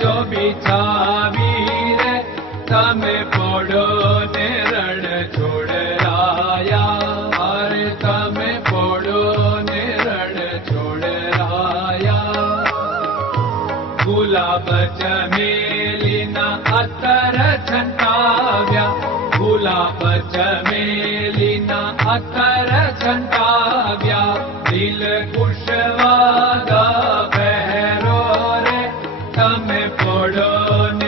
जो बिछावीर सम पोड़ो ने रण छोड़ राया हर सम पोड़ो ने रण छोड़ गुलाब चमेलिना अतर छंटाव्या। गुलाब me por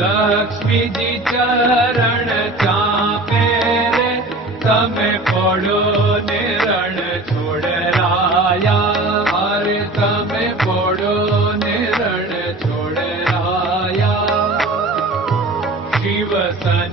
लक्ष्मी चरणे तमे पढो निर छोडरायारे तमे पढो निरल छोड शिवसनकाधि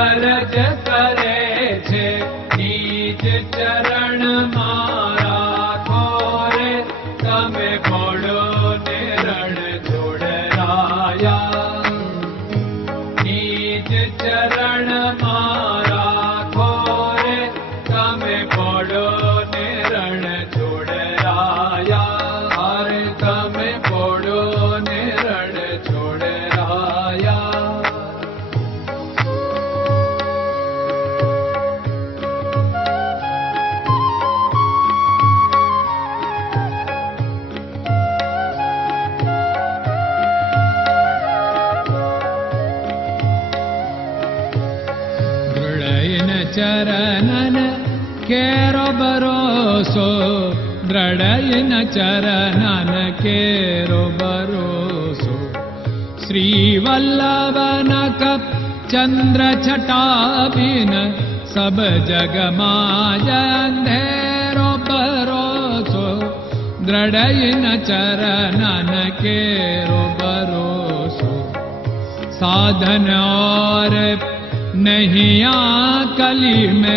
करज करे छे नीच चर ಪಡೆಯಿನ ಚರಣನ ಕೇರೋ चरन केरो भरोसो श्रीवल्लभ चन्द्रटाबिन सब जगमाजेरो भरोसो दृढय न चरन केरो भरोसो साधन और नही मे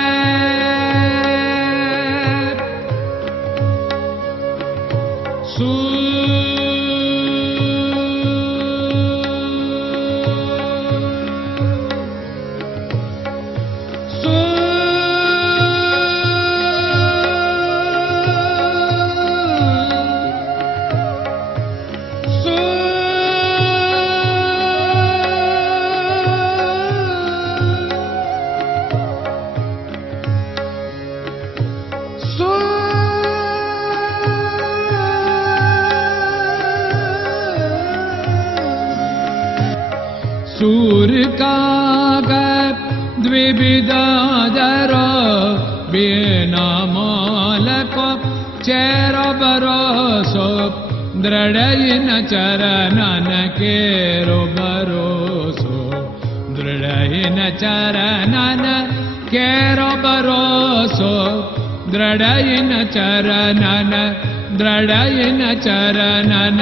मालको चेर बरोसो दृढयिन चरणन केरो बरोसो दृढयिन चरणन केरो बरोसो दृढयिन चरणन दृढयिन चरणन